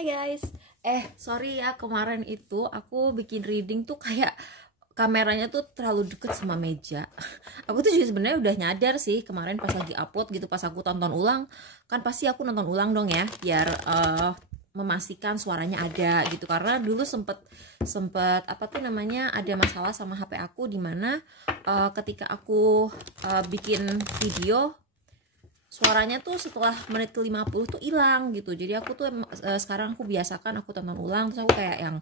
Hai guys, sorry ya kemarin itu aku bikin reading tuh kayak kameranya tuh terlalu deket sama meja. Aku tuh juga sebenarnya udah nyadar sih kemarin pas lagi upload gitu, pas aku tonton ulang, kan pasti aku nonton ulang dong ya, biar memastikan suaranya ada gitu. Karena dulu sempet sempet apa tuh namanya ada masalah sama HP aku, dimana ketika aku bikin video suaranya tuh setelah menit ke 50 tuh hilang gitu. Jadi aku tuh sekarang aku biasakan aku tonton ulang, terus aku kayak yang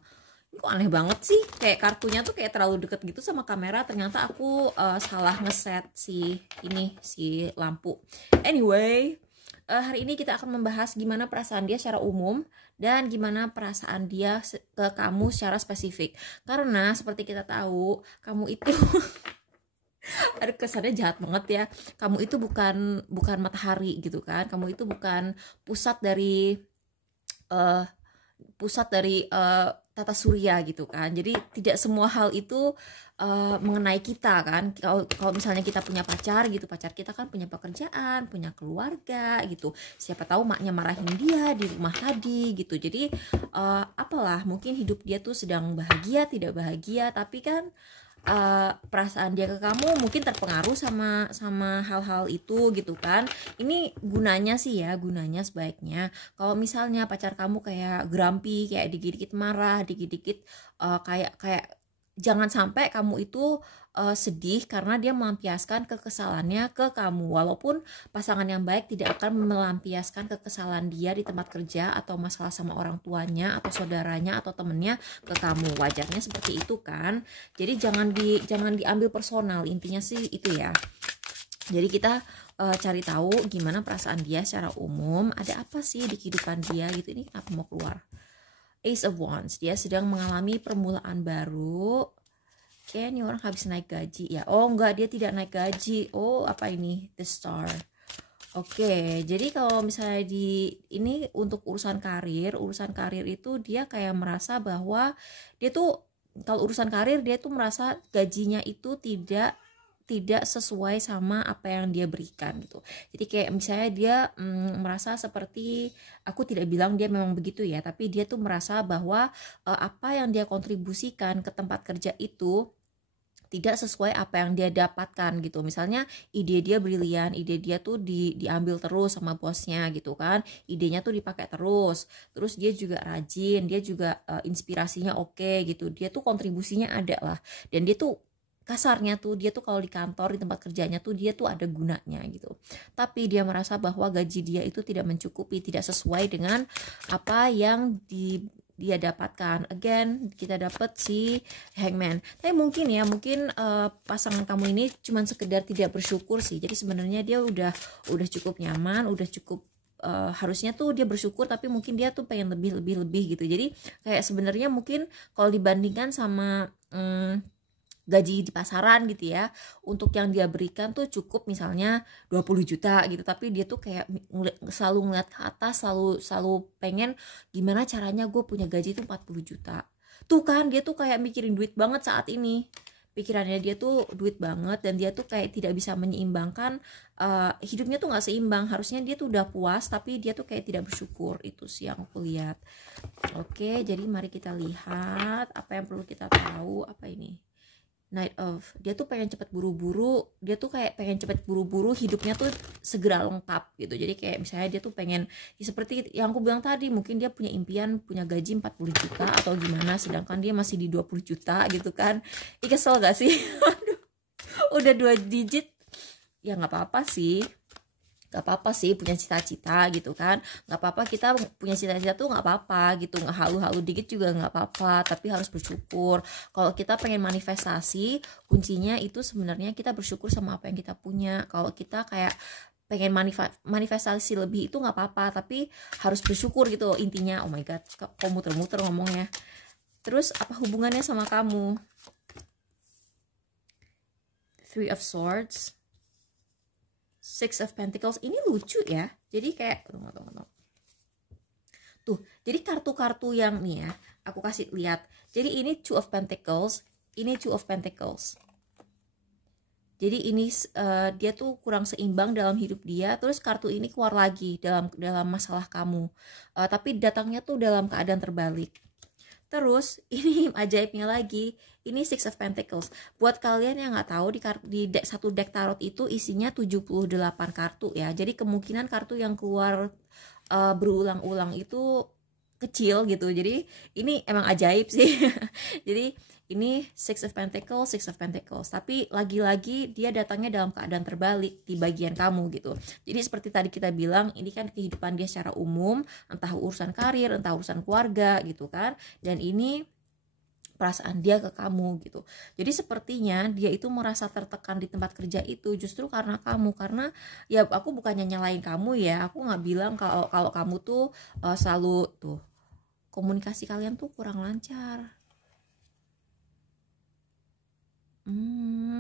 ini kok aneh banget sih, kayak kartunya tuh kayak terlalu deket gitu sama kamera. Ternyata aku salah ngeset si lampu. Anyway, hari ini kita akan membahas gimana perasaan dia secara umum dan gimana perasaan dia ke kamu secara spesifik. Karena seperti kita tahu, kamu itu ada kesannya jahat banget ya. Kamu itu bukan bukan matahari gitu kan. Kamu itu bukan pusat dari uh, tata surya gitu kan. Jadi tidak semua hal itu mengenai kita kan. Kalau misalnya kita punya pacar gitu, pacar kita kan punya pekerjaan, punya keluarga gitu. Siapa tahu maknya marahin dia di rumah tadi gitu. Jadi apalah, mungkin hidup dia tuh sedang bahagia, tidak bahagia, tapi kan perasaan dia ke kamu mungkin terpengaruh sama hal-hal itu gitu kan. Ini gunanya sih ya, gunanya sebaiknya kalau misalnya pacar kamu kayak grumpy, kayak dikit-dikit marah, dikit-dikit kayak kayak jangan sampai kamu itu sedih karena dia melampiaskan kekesalannya ke kamu. Walaupun pasangan yang baik tidak akan melampiaskan kekesalan dia di tempat kerja atau masalah sama orang tuanya atau saudaranya atau temennya ke kamu. Wajarnya seperti itu kan. Jadi jangan diambil personal, intinya sih itu ya. Jadi kita cari tahu gimana perasaan dia secara umum, ada apa sih di kehidupan dia gitu. Ini kenapa mau keluar? Ace of Wands, dia sedang mengalami permulaan baru. Kayaknya ini orang habis naik gaji ya. Oh enggak, dia tidak naik gaji. Oh apa ini? The Star. Oke, jadi kalau misalnya ini untuk urusan karir itu dia kayak merasa bahwa dia tuh, kalau urusan karir dia tuh merasa gajinya itu tidak sesuai sama apa yang dia berikan gitu. Jadi kayak misalnya dia merasa seperti, aku tidak bilang dia memang begitu ya, tapi dia tuh merasa bahwa apa yang dia kontribusikan ke tempat kerja itu tidak sesuai apa yang dia dapatkan gitu. Misalnya ide dia brilian, ide dia tuh diambil terus sama bosnya gitu kan. Idenya tuh dipakai terus. Terus dia juga rajin, dia juga inspirasinya oke gitu. Dia tuh kontribusinya ada lah. Dan dia tuh kasarnya tuh dia tuh kalau di kantor, di tempat kerjanya tuh dia tuh ada gunanya gitu. Tapi dia merasa bahwa gaji dia itu tidak mencukupi, tidak sesuai dengan apa yang dia dapatkan. Again, kita dapat si Hangman. Tapi mungkin pasangan kamu ini cuman sekedar tidak bersyukur sih. Jadi sebenarnya dia udah cukup nyaman, udah cukup harusnya tuh dia bersyukur, tapi mungkin dia tuh pengen lebih gitu. Jadi kayak sebenarnya mungkin kalau dibandingkan sama gaji di pasaran gitu ya, untuk yang dia berikan tuh cukup misalnya 20 juta gitu, tapi dia tuh kayak selalu ngeliat ke atas, selalu pengen gimana caranya gue punya gaji tuh 40 juta. Tuh kan dia tuh kayak mikirin duit banget saat ini. Pikirannya dia tuh duit banget, dan dia tuh kayak tidak bisa menyeimbangkan hidupnya tuh nggak seimbang. Harusnya dia tuh udah puas, tapi dia tuh kayak tidak bersyukur. Itu sih yang aku lihat. Oke, jadi mari kita lihat apa yang perlu kita tahu. Apa ini? Night of, dia tuh pengen cepet buru-buru, dia tuh kayak pengen cepet buru-buru hidupnya tuh segera lengkap gitu. Jadi kayak misalnya dia tuh pengen ya seperti yang aku bilang tadi, mungkin dia punya impian punya gaji 40 juta atau gimana, sedangkan dia masih di 20 juta gitu kan. Kesel gak sih? Udah 2 digit ya nggak apa-apa sih. Gak apa-apa sih punya cita-cita gitu kan, gak apa-apa kita punya cita-cita tuh, gak apa-apa gitu, nggak halu-halu dikit juga gak apa-apa, tapi harus bersyukur. Kalau kita pengen manifestasi, kuncinya itu sebenarnya kita bersyukur sama apa yang kita punya. Kalau kita kayak pengen manifestasi lebih itu gak apa-apa, tapi harus bersyukur gitu intinya. Oh my god, kok muter-muter ngomongnya. Terus apa hubungannya sama kamu? Three of Swords, Six of Pentacles, ini lucu ya. Jadi kayak tunggu. Tuh, jadi kartu-kartu yang nih ya, aku kasih lihat. Jadi ini Two of Pentacles, ini Two of Pentacles. Jadi ini dia tuh kurang seimbang dalam hidup dia. Terus kartu ini keluar lagi dalam masalah kamu. Tapi datangnya tuh dalam keadaan terbalik. Terus ini ajaibnya lagi, ini Six of Pentacles. Buat kalian yang nggak tahu di satu deck tarot itu isinya 78 kartu ya. Jadi kemungkinan kartu yang keluar berulang-ulang itu kecil gitu. Jadi ini emang ajaib sih. Jadi ini Six of Pentacles, Six of Pentacles. Tapi lagi-lagi dia datangnya dalam keadaan terbalik di bagian kamu gitu. Jadi seperti tadi kita bilang, ini kan kehidupan dia secara umum, entah urusan karir, entah urusan keluarga gitu kan. Dan ini perasaan dia ke kamu gitu. Jadi sepertinya dia itu merasa tertekan di tempat kerja itu justru karena kamu. Karena ya aku bukannya nyalain kamu ya, aku nggak bilang kalau kamu tuh selalu tuh komunikasi kalian tuh kurang lancar.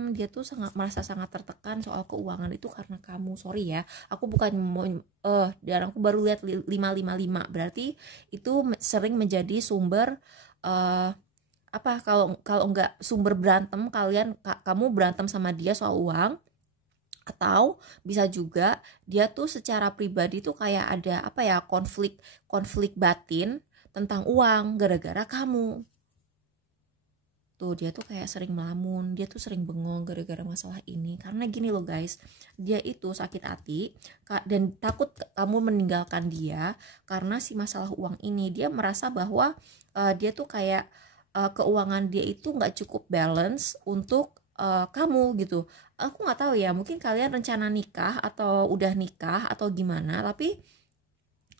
Dia tuh merasa sangat tertekan soal keuangan itu karena kamu. Sorry ya, aku bukan mau dan aku baru lihat 555. Berarti itu sering menjadi sumber apa kalau nggak sumber berantem kamu berantem sama dia soal uang, atau bisa juga dia tuh secara pribadi tuh kayak ada apa ya, konflik batin tentang uang gara-gara kamu. Tuh dia tuh kayak sering melamun, dia tuh sering bengong gara-gara masalah ini. Karena gini loh guys, dia itu sakit hati dan takut kamu meninggalkan dia karena si masalah uang ini. Dia merasa bahwa dia tuh kayak keuangan dia itu nggak cukup balance untuk kamu gitu. Aku nggak tahu ya, mungkin kalian rencana nikah atau udah nikah atau gimana, tapi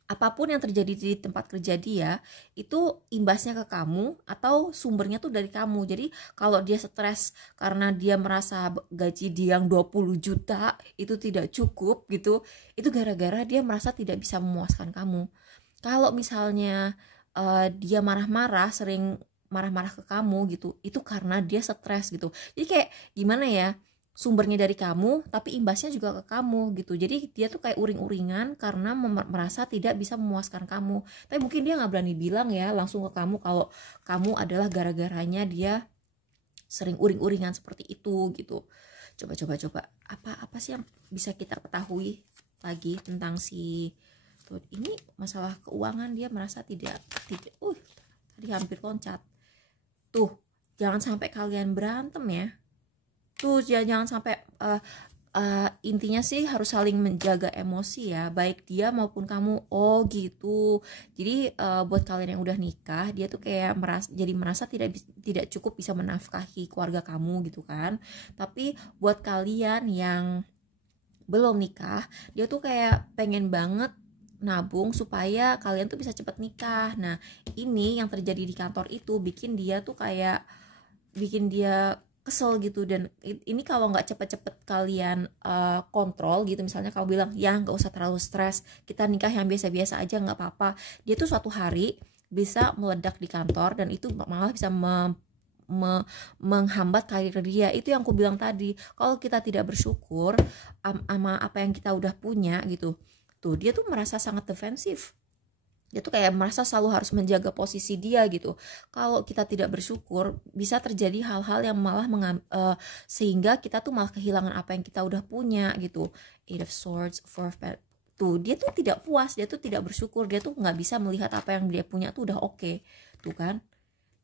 apapun yang terjadi di tempat kerja dia itu imbasnya ke kamu atau sumbernya tuh dari kamu. Jadi kalau dia stres karena dia merasa gaji dia yang 20 juta itu tidak cukup gitu, itu gara-gara dia merasa tidak bisa memuaskan kamu. Kalau misalnya dia marah-marah, sering marah-marah ke kamu gitu, itu karena dia stres gitu. Jadi kayak gimana ya, sumbernya dari kamu tapi imbasnya juga ke kamu gitu. Jadi dia tuh kayak uring-uringan karena merasa tidak bisa memuaskan kamu. Tapi mungkin dia nggak berani bilang ya langsung ke kamu kalau kamu adalah gara-garanya dia sering uring-uringan seperti itu gitu. Coba apa sih yang bisa kita ketahui lagi tentang si tuh, ini masalah keuangan. Dia merasa tidak tadi hampir loncat tuh. Jangan sampai kalian berantem ya. Tuh jangan sampai intinya sih harus saling menjaga emosi ya, baik dia maupun kamu. Oh gitu. Jadi buat kalian yang udah nikah, dia tuh kayak merasa tidak cukup bisa menafkahi keluarga kamu gitu kan. Tapi buat kalian yang belum nikah, dia tuh kayak pengen banget nabung supaya kalian tuh bisa cepet nikah. Nah ini yang terjadi di kantor itu bikin dia kesel gitu. Dan ini kalau nggak cepet-cepet kalian kontrol gitu, misalnya kamu bilang ya nggak usah terlalu stres, kita nikah yang biasa-biasa aja nggak apa-apa, dia tuh suatu hari bisa meledak di kantor dan itu malah bisa menghambat karir dia. Itu yang aku bilang tadi, kalau kita tidak bersyukur sama apa yang kita udah punya gitu, tuh dia tuh merasa sangat defensif. Dia tuh kayak merasa selalu harus menjaga posisi dia gitu. Kalau kita tidak bersyukur, bisa terjadi hal-hal yang malah sehingga kita tuh malah kehilangan apa yang kita udah punya gitu. Eight of Swords, Four of Pentacles. Tuh dia tuh tidak puas, dia tuh tidak bersyukur, dia tuh nggak bisa melihat apa yang dia punya tuh udah oke. Tuh kan.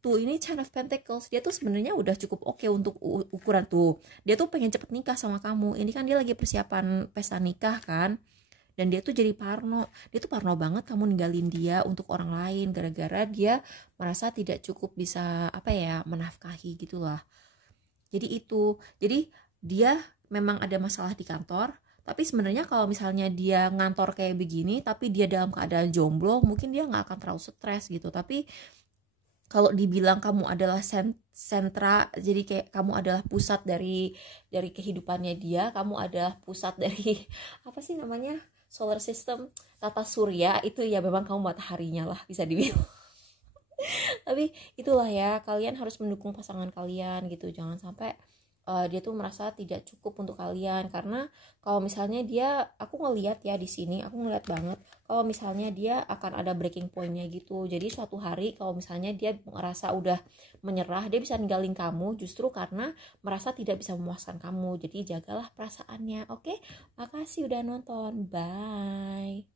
Tuh ini Ten of Pentacles, dia tuh sebenarnya udah cukup oke untuk ukuran tuh. Dia tuh pengen cepet nikah sama kamu. Ini kan dia lagi persiapan pesta nikah kan. Dan dia tuh jadi parno. Dia tuh parno banget kamu ninggalin dia untuk orang lain gara-gara dia merasa tidak cukup bisa menafkahi gitulah. Jadi dia memang ada masalah di kantor, tapi sebenarnya kalau misalnya dia ngantor kayak begini tapi dia dalam keadaan jomblo, mungkin dia nggak akan terlalu stres gitu. Tapi kalau dibilang kamu adalah sentra, jadi kayak kamu adalah pusat dari kehidupannya dia, kamu adalah pusat dari apa sih namanya, solar system, tata surya, itu ya memang kamu mataharinya lah bisa dibilang. Tapi itulah ya, kalian harus mendukung pasangan kalian gitu. Jangan sampai dia tuh merasa tidak cukup untuk kalian. Karena kalau misalnya aku ngelihat ya di sini, aku ngelihat banget kalau misalnya dia akan ada breaking pointnya gitu. Jadi suatu hari kalau misalnya dia ngerasa udah menyerah, dia bisa ninggalin kamu justru karena merasa tidak bisa memuaskan kamu. Jadi jagalah perasaannya. Oke, makasih udah nonton, bye.